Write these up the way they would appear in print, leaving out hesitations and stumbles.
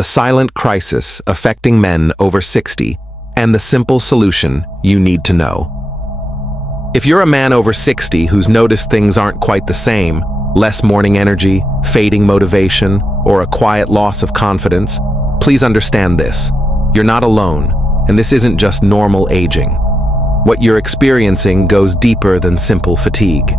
the silent crisis affecting men over 60, and the simple solution you need to know. If you're a man over 60 who's noticed things aren't quite the same, less morning energy, fading motivation, or a quiet loss of confidence, please understand this. You're not alone, and this isn't just normal aging. What you're experiencing goes deeper than simple fatigue.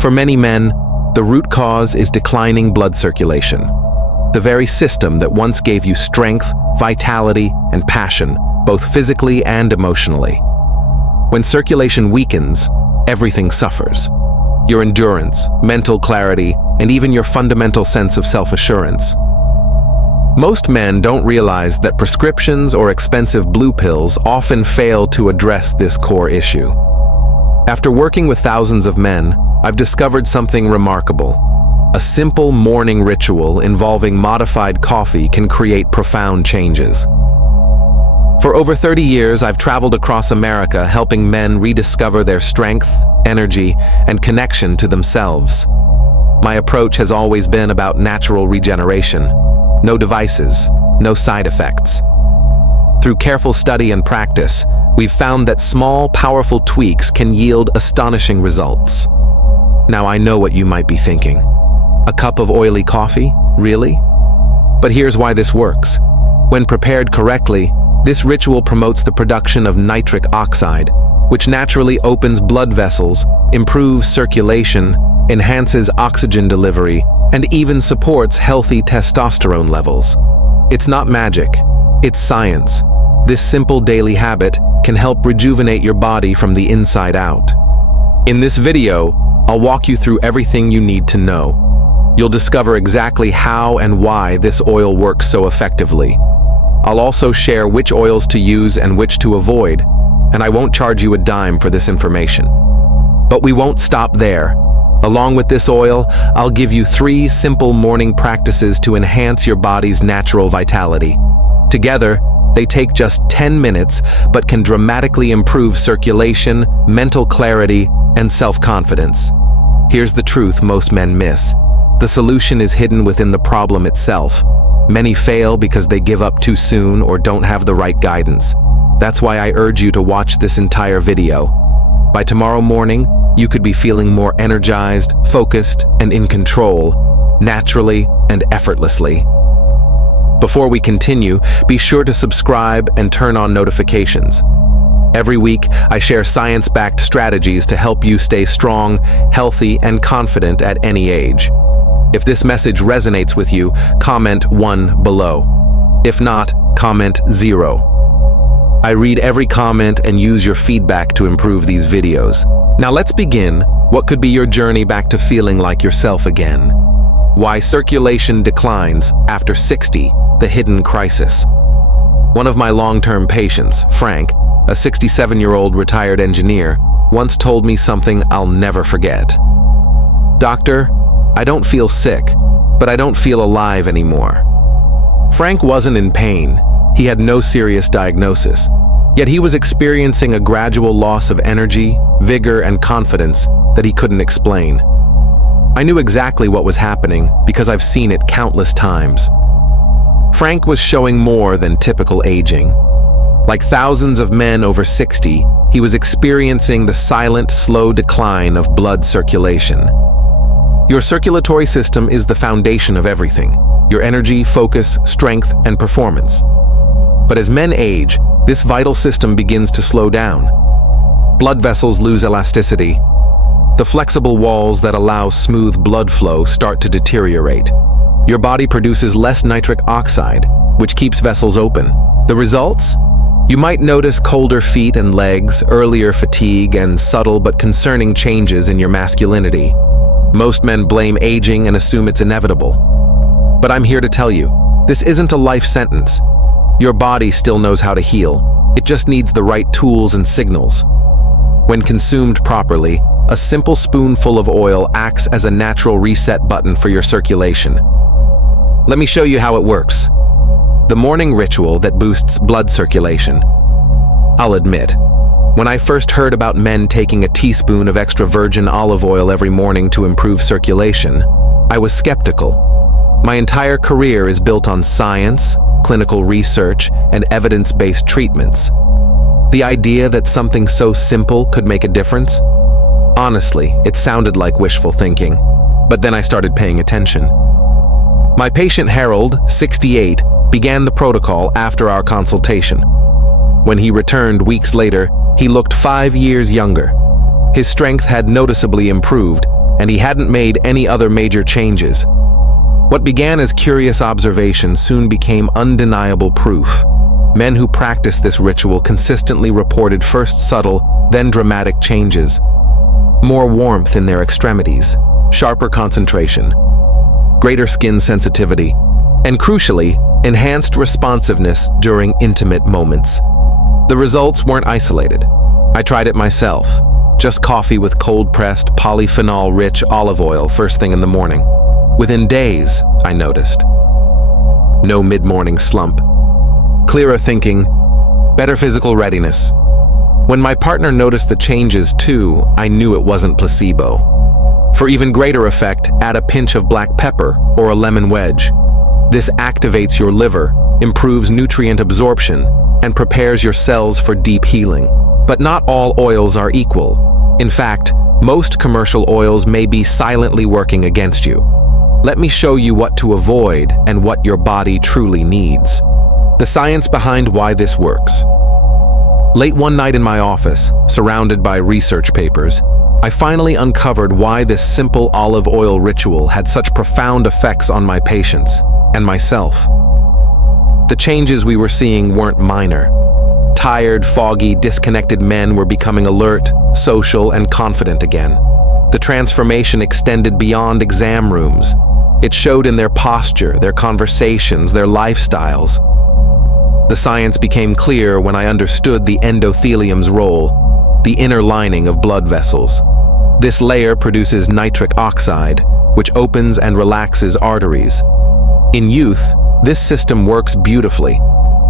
For many men, the root cause is declining blood circulation, the very system that once gave you strength, vitality, and passion, both physically and emotionally. When circulation weakens, everything suffers. Your endurance, mental clarity, and even your fundamental sense of self-assurance. Most men don't realize that prescriptions or expensive blue pills often fail to address this core issue. After working with thousands of men, I've discovered something remarkable. A simple morning ritual involving modified coffee can create profound changes. For over 30 years, I've traveled across America helping men rediscover their strength, energy, and connection to themselves. My approach has always been about natural regeneration. No devices, no side effects. Through careful study and practice, we've found that small, powerful tweaks can yield astonishing results. Now I know what you might be thinking. A cup of oily coffee? Really? But here's why this works. When prepared correctly, this ritual promotes the production of nitric oxide, which naturally opens blood vessels, improves circulation, enhances oxygen delivery, and even supports healthy testosterone levels. It's not magic, it's science. This simple daily habit can help rejuvenate your body from the inside out. In this video, I'll walk you through everything you need to know. You'll discover exactly how and why this oil works so effectively. I'll also share which oils to use and which to avoid, and I won't charge you a dime for this information. But we won't stop there. Along with this oil, I'll give you 3 simple morning practices to enhance your body's natural vitality. Together, they take just 10 minutes, but can dramatically improve circulation, mental clarity, and self-confidence. Here's the truth most men miss. The solution is hidden within the problem itself. Many fail because they give up too soon or don't have the right guidance. That's why I urge you to watch this entire video. By tomorrow morning, you could be feeling more energized, focused, and in control, naturally and effortlessly. Before we continue, be sure to subscribe and turn on notifications. Every week, I share science-backed strategies to help you stay strong, healthy, and confident at any age. If this message resonates with you, comment 1 below. If not, comment 0. I read every comment and use your feedback to improve these videos. Now let's begin. What could be your journey back to feeling like yourself again? Why circulation declines after 60, the hidden crisis. One of my long-term patients, Frank, a 67-year-old retired engineer, once told me something I'll never forget. "Doctor, I don't feel sick, but I don't feel alive anymore." Frank wasn't in pain. He had no serious diagnosis. Yet he was experiencing a gradual loss of energy, vigor, and confidence that he couldn't explain. I knew exactly what was happening because I've seen it countless times. Frank was showing more than typical aging. Like thousands of men over 60, he was experiencing the silent, slow decline of blood circulation. Your circulatory system is the foundation of everything: your energy, focus, strength, and performance. But as men age, this vital system begins to slow down. Blood vessels lose elasticity. The flexible walls that allow smooth blood flow start to deteriorate. Your body produces less nitric oxide, which keeps vessels open. The results? You might notice colder feet and legs, earlier fatigue, and subtle but concerning changes in your masculinity. Most men blame aging and assume it's inevitable. But I'm here to tell you, this isn't a life sentence. Your body still knows how to heal. It just needs the right tools and signals. When consumed properly, a simple spoonful of oil acts as a natural reset button for your circulation. Let me show you how it works. The morning ritual that boosts blood circulation. I'll admit, when I first heard about men taking a teaspoon of extra virgin olive oil every morning to improve circulation, I was skeptical. My entire career is built on science, clinical research, and evidence-based treatments. The idea that something so simple could make a difference? Honestly, it sounded like wishful thinking, but then I started paying attention. My patient Harold, 68, began the protocol after our consultation. When he returned weeks later, he looked 5 years younger. His strength had noticeably improved, and he hadn't made any other major changes. What began as curious observation soon became undeniable proof. Men who practiced this ritual consistently reported first subtle, then dramatic changes. More warmth in their extremities, sharper concentration, greater skin sensitivity, and crucially, enhanced responsiveness during intimate moments. The results weren't isolated. I tried it myself. Just coffee with cold-pressed, polyphenol-rich olive oil first thing in the morning. Within days, I noticed. No mid-morning slump. Clearer thinking, better physical readiness. When my partner noticed the changes too, I knew it wasn't placebo. For even greater effect, add a pinch of black pepper or a lemon wedge. This activates your liver, improves nutrient absorption, and prepares your cells for deep healing. But not all oils are equal. In fact, most commercial oils may be silently working against you. Let me show you what to avoid and what your body truly needs. The science behind why this works. Late one night in my office, surrounded by research papers, I finally uncovered why this simple olive oil ritual had such profound effects on my patients and myself. The changes we were seeing weren't minor. Tired, foggy, disconnected men were becoming alert, social, and confident again. The transformation extended beyond exam rooms. It showed in their posture, their conversations, their lifestyles. The science became clear when I understood the endothelium's role, the inner lining of blood vessels. This layer produces nitric oxide, which opens and relaxes arteries. In youth, this system works beautifully.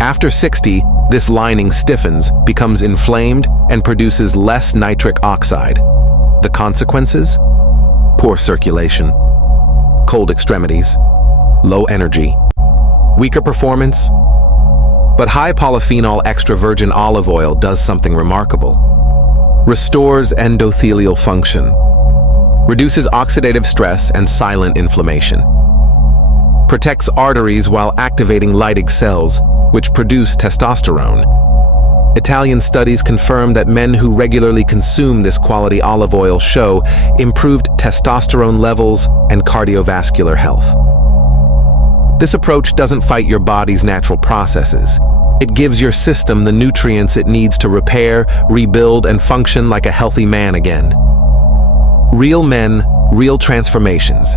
After 60, this lining stiffens, becomes inflamed, and produces less nitric oxide. The consequences? Poor circulation, cold extremities, low energy, weaker performance. But high polyphenol extra virgin olive oil does something remarkable. Restores endothelial function, reduces oxidative stress and silent inflammation, protects arteries while activating Leydig cells, which produce testosterone. Italian studies confirm that men who regularly consume this quality olive oil show improved testosterone levels and cardiovascular health. This approach doesn't fight your body's natural processes. It gives your system the nutrients it needs to repair, rebuild, and function like a healthy man again. Real men, real transformations.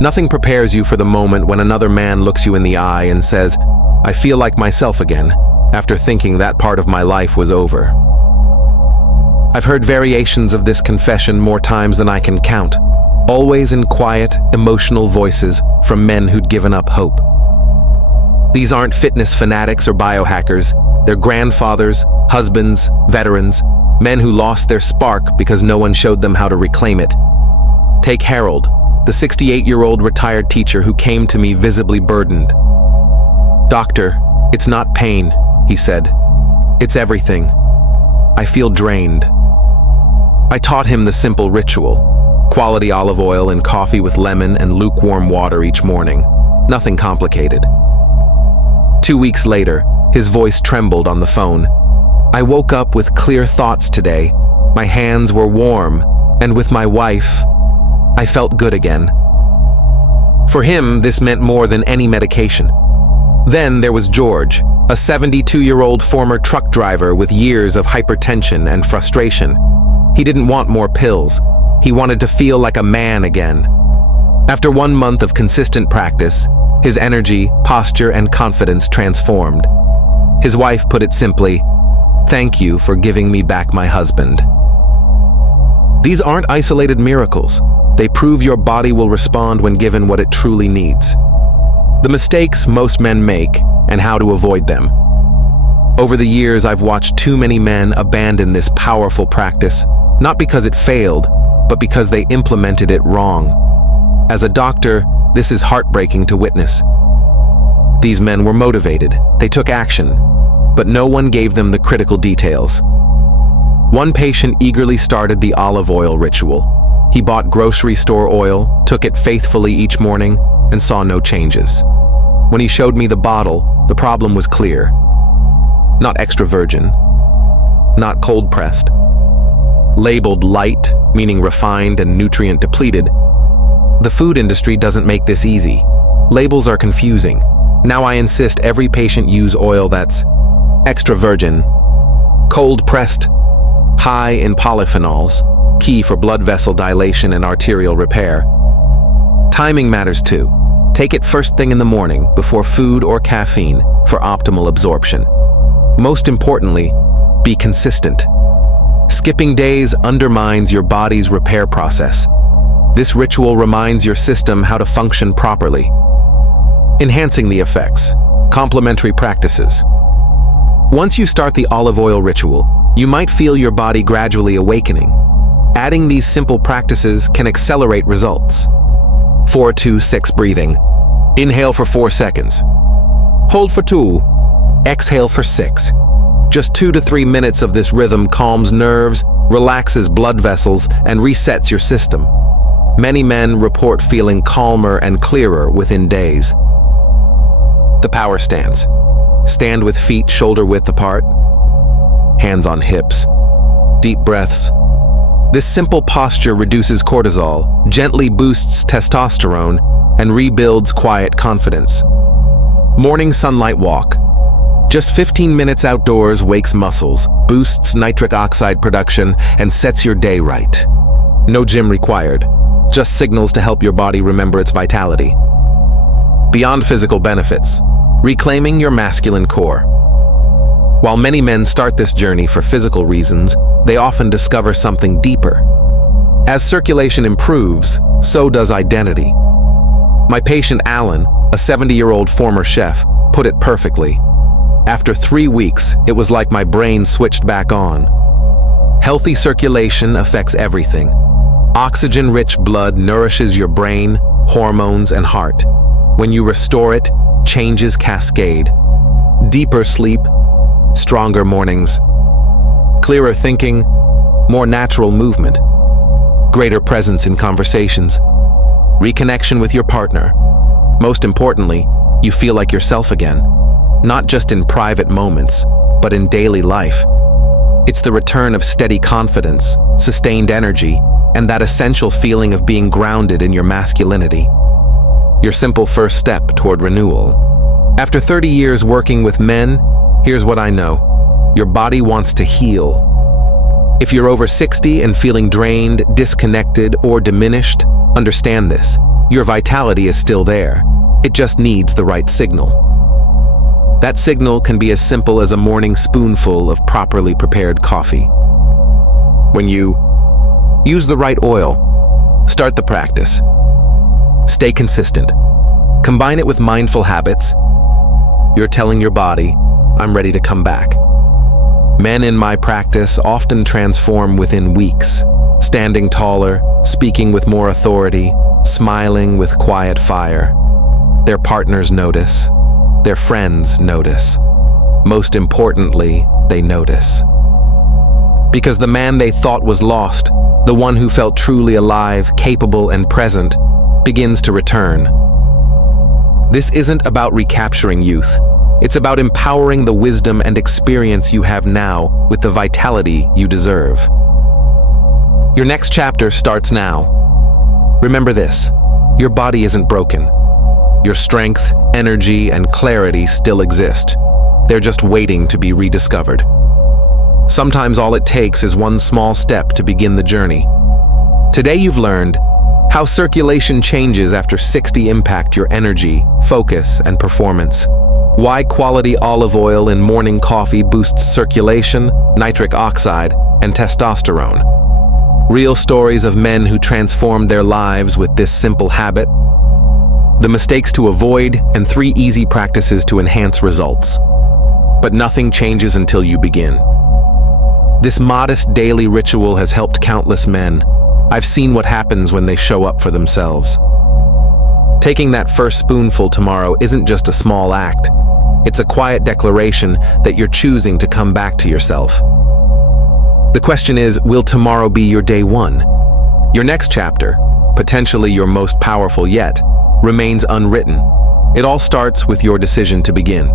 Nothing prepares you for the moment when another man looks you in the eye and says, "I feel like myself again," after thinking that part of my life was over. I've heard variations of this confession more times than I can count, always in quiet, emotional voices from men who'd given up hope. These aren't fitness fanatics or biohackers. They're grandfathers, husbands, veterans, men who lost their spark because no one showed them how to reclaim it. Take Harold, the 68-year-old retired teacher who came to me visibly burdened. "Doctor, it's not pain," he said. "It's everything. I feel drained." I taught him the simple ritual: quality olive oil in coffee with lemon and lukewarm water each morning. Nothing complicated. 2 weeks later, his voice trembled on the phone. "I woke up with clear thoughts today. My hands were warm, and with my wife, I felt good again." For him, this meant more than any medication. Then there was George, a 72-year-old former truck driver with years of hypertension and frustration. He didn't want more pills. He wanted to feel like a man again. After 1 month of consistent practice, his energy, posture, and confidence transformed. His wife put it simply, "Thank you for giving me back my husband." These aren't isolated miracles. They prove your body will respond when given what it truly needs. The mistakes most men make, and how to avoid them. Over the years, I've watched too many men abandon this powerful practice, not because it failed, but because they implemented it wrong. As a doctor, This is heartbreaking to witness. These men were motivated, they took action, but no one gave them the critical details. One patient eagerly started the olive oil ritual. He bought grocery store oil, took it faithfully each morning, and saw no changes. When he showed me the bottle, the problem was clear. Not extra virgin, not cold pressed. Labeled light, meaning refined and nutrient depleted. The food industry doesn't make this easy. Labels are confusing. Now I insist every patient use oil that's extra virgin, cold pressed, high in polyphenols, key for blood vessel dilation and arterial repair. Timing matters too. Take it first thing in the morning, before food or caffeine, for optimal absorption. Most importantly, be consistent. Skipping days undermines your body's repair process. This ritual reminds your system how to function properly. Enhancing the effects. Complementary practices. Once you start the olive oil ritual, you might feel your body gradually awakening. Adding these simple practices can accelerate results. 4-2-6 breathing. Inhale for 4 seconds. Hold for 2. Exhale for 6. Just 2 to 3 minutes of this rhythm calms nerves, relaxes blood vessels, and resets your system. Many men report feeling calmer and clearer within days. The power stance. Stand with feet shoulder-width apart, hands on hips, deep breaths. This simple posture reduces cortisol, gently boosts testosterone, and rebuilds quiet confidence. Morning sunlight walk. Just 15 minutes outdoors wakes muscles, boosts nitric oxide production, and sets your day right. No gym required, just signals to help your body remember its vitality. Beyond physical benefits, reclaiming your masculine core. While many men start this journey for physical reasons, they often discover something deeper. As circulation improves, so does identity. My patient Alan, a 70-year-old former chef, put it perfectly. After 3 weeks, it was like my brain switched back on. Healthy circulation affects everything. Oxygen-rich blood nourishes your brain, hormones, and heart. When you restore it, changes cascade. Deeper sleep, stronger mornings, clearer thinking, more natural movement, greater presence in conversations, reconnection with your partner. Most importantly, you feel like yourself again, not just in private moments, but in daily life. It's the return of steady confidence, sustained energy, and that essential feeling of being grounded in your masculinity. Your simple first step toward renewal. After 30 years working with men, here's what I know. Your body wants to heal. If you're over 60 and feeling drained, disconnected, or diminished, understand this. Your vitality is still there. It just needs the right signal. That signal can be as simple as a morning spoonful of properly prepared coffee. When you use the right oil, start the practice. Stay consistent. Combine it with mindful habits. You're telling your body, I'm ready to come back. Men in my practice often transform within weeks, standing taller, speaking with more authority, smiling with quiet fire. Their partners notice. Their friends notice. Most importantly, they notice. Because the man they thought was lost, the one who felt truly alive, capable, and present, begins to return. This isn't about recapturing youth. It's about empowering the wisdom and experience you have now with the vitality you deserve. Your next chapter starts now. Remember this, your body isn't broken. Your strength, energy, and clarity still exist. They're just waiting to be rediscovered. Sometimes all it takes is one small step to begin the journey. Today you've learned how circulation changes after 60 impact your energy, focus, and performance. Why quality olive oil in morning coffee boosts circulation, nitric oxide, and testosterone. Real stories of men who transformed their lives with this simple habit. The mistakes to avoid, and 3 easy practices to enhance results. But nothing changes until you begin. This modest daily ritual has helped countless men. I've seen what happens when they show up for themselves. Taking that first spoonful tomorrow isn't just a small act. It's a quiet declaration that you're choosing to come back to yourself. The question is, will tomorrow be your day one? Your next chapter, potentially your most powerful yet, remains unwritten. It all starts with your decision to begin.